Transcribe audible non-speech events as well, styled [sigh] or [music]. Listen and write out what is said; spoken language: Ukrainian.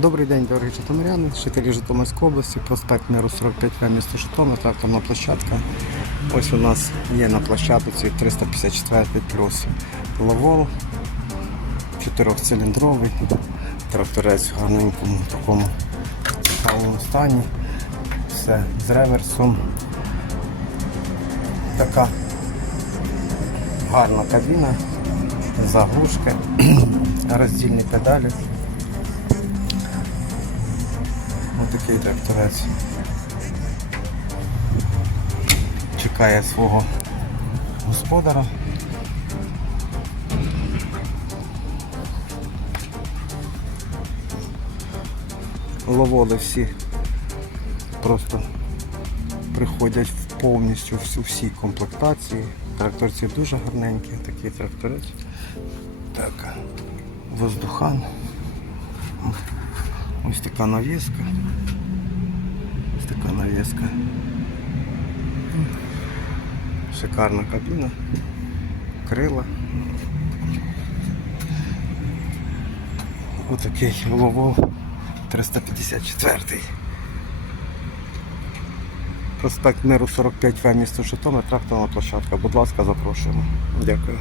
Добрий день, дорогі житомиряни, жителі Житомирської області, проспект Миру 45В, місто Житомир, тракторна площадка. Ось у нас є на площадці 354 плюс лавол, чотирьохциліндровий, тракторець в гарненькому такому гарному стані. Все з реверсом. Така гарна кабіна, заглушки, [clears throat] роздільні педалі. Такий тракторець. Чекає свого господара. Ловоли всі просто приходять повністю всю всі комплектації. Тракторці дуже гарненькі, такий тракторець. Так, воздухан. Ось така навіска. Ось така навіска. Шикарна кабіна. Крила. Ось такий Ловол 354. Проспект Миру 45В місто Житомир, тракторна площадка. Будь ласка, запрошуємо. Дякую.